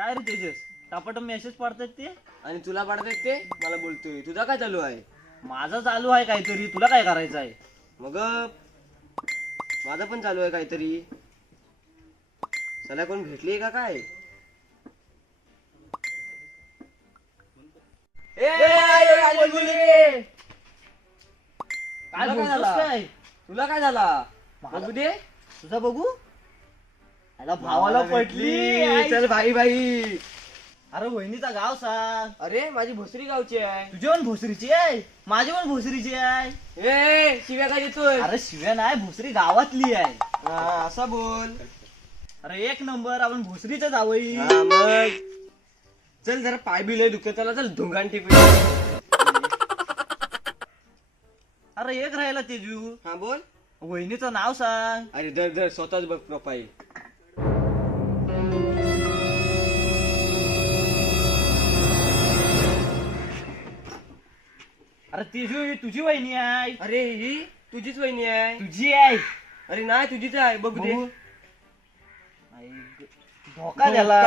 काय रे तेजस, टापट मेसेज पडतात ते आणि तुला पाठवतात ते मला बोलतोय तुझा काय चालू आहे? माझं चालू आहे काहीतरी, तुला काय करायचं आहे? मग माझं पण चालू आहे काहीतरी. चला कोण भेटली का काय? काय तुला काय बोलतोस झाला? काय? तुला काय झाला? मला- बघू दे. तुझा बघू. याला भावाला पटली. चल भाई भाई. अरे वहिनीचा गाव सांग. अरे माझी भोसरी गावची आहे. तुझी पण भोसरीची आहे, माझी पण भोसरीची आहे. ए शिव्या काय देतोय? अरे शिव्या नाही, भोसरी गावातली आहे. हा, असा बोल. अरे एक नंबर, आपण भोसरीचं जावई. हा, मग चल जरा पाय बी लय दुखत चला चल धुंगाण टिपी. अरे एक राहिला तेजू, हा बोल. वहिनीचं नाव सांग. अरे दर दर स्वतःच बघ प्रोफाईल. अरे तेजू ही तुझी वहिनी आहे. अरे ही तुझीच वहिनी आहे. तुझी आहे. अरे नाही तुझीच आहे बघू दे. बघू. आई ग- धोका द्याला.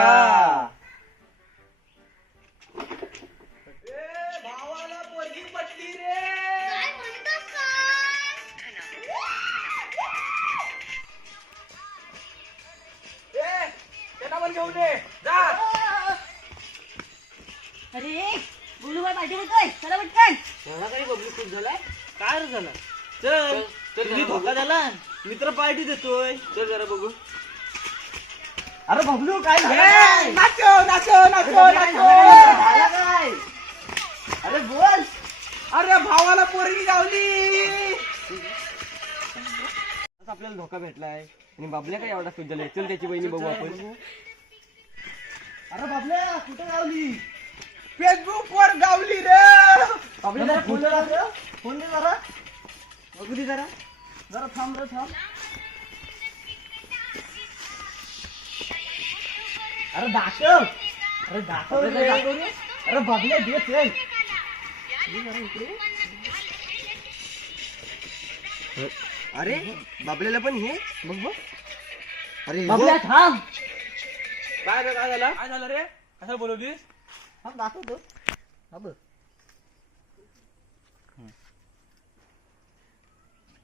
अरे बोलू बाय पाठी बोलतोय चला पटकन. मला काही बबलू खूप झालाय. काय रे झालं? चल चल तुझी धोका द्याला. मित्र पार्टी देतोय. चल जरा बघू. अरे बबलू काय झालं? झालं काय? अरे बोल. अरे भावाला पोरगी गावली. आपल्याला धोका भेटलाय आणि बाबल्या काय एवढा खुश झालाय. चल त्याची बहिणी बघू आपण. अरे बाबल्या कुठे गावली? फेसबुक वर गावली रे. बाबल्या जरा फोन दे. फोन दे जरा. बघू दे जरा. जरा थांब रे थांब. अरे दाखव. अरे दाखव रे. अरे बाबल्या दे चल. अरे बाबल्याला पण हे बघ बघ. अरे बाबल्या थांब. काय रे काय झालं? काय झालं रे? कसं बोलवलीस? थांब दाखवतो. हा बघ.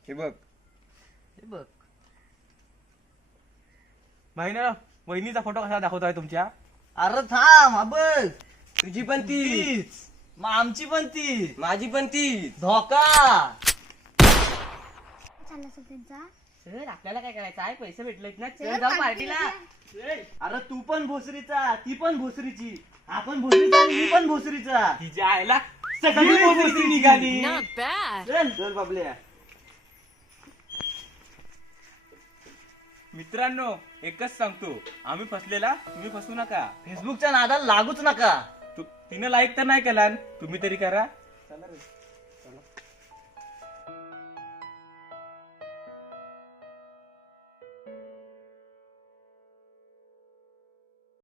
हे बघ. हे बघ. वहिनीचा फोटो कसा दाखवताय तुमच्या? अरे थांब. हा बघ. तुझी पण ती, तीच. मग आमची पण ती. माझी पण ती. धोका. चालला असेल त्यांचा. सर आपल्याला काय करायचं आहे? पैसे भेटलेत ना, चल जाऊ पार्टीला. अरे तू पण भोसरीचा, ती पण भोसरीची, आपण भोसरीचा आणि मी पण भोसरीचा. तिच्या आईला सगळी भोसरी निघाली. चल. चल बाबल्या. मित्रांनो एकच सांगतो, आम्ही फसलेला तुम्ही फसू नका. फेसबुकच्या नादाला लागूच नका. तिनं लाईक तर नाही केला, तुम्ही तरी करा. चला रे.